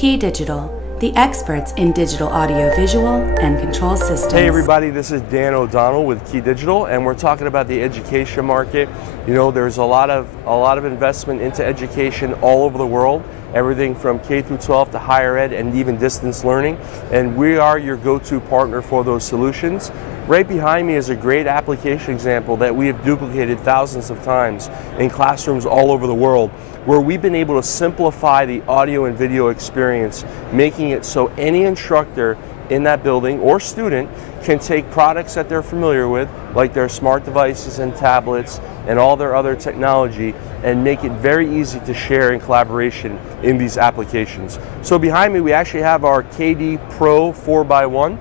KeyDigital, the experts in digital audio visual and control systems. Hey everybody, this is Dan O'Donnell with KeyDigital, and we're talking about the education market. You know, there's a lot of investment into education all over the world, everything from K through 12 to higher ed and even distance learning, and we are your go-to partner for those solutions. Right behind me is a great application example that we have duplicated thousands of times in classrooms all over the world, where we've been able to simplify the audio and video experience, making it so any instructor in that building or student can take products that they're familiar with, like their smart devices and tablets and all their other technology, and make it very easy to share in collaboration in these applications. So behind me we actually have our KD-Pro4x1.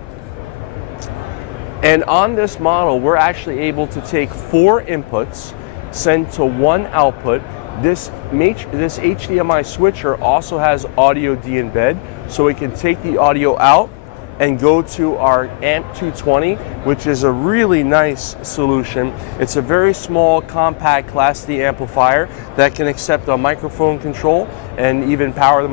And on this model, we're actually able to take 4 inputs, send to 1 output. This HDMI switcher also has audio de-embed, so it can take the audio out and go to our AMP220, which is a really nice solution. It's a very small, compact Class D amplifier that can accept a microphone control and even power the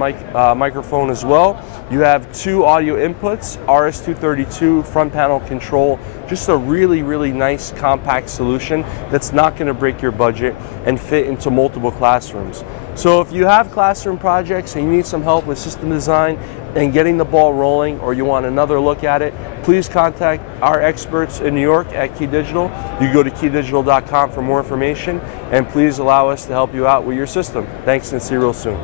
microphone as well. You have 2 audio inputs, RS-232 front panel control, just a really nice compact solution that's not going to break your budget and fit into multiple classrooms. So if you have classroom projects and you need some help with system design and getting the ball rolling, or you want another look at it, please contact our experts in New York at KeyDigital. You can go to keydigital.com for more information, and please allow us to help you out with your system. Thanks, and see you real soon.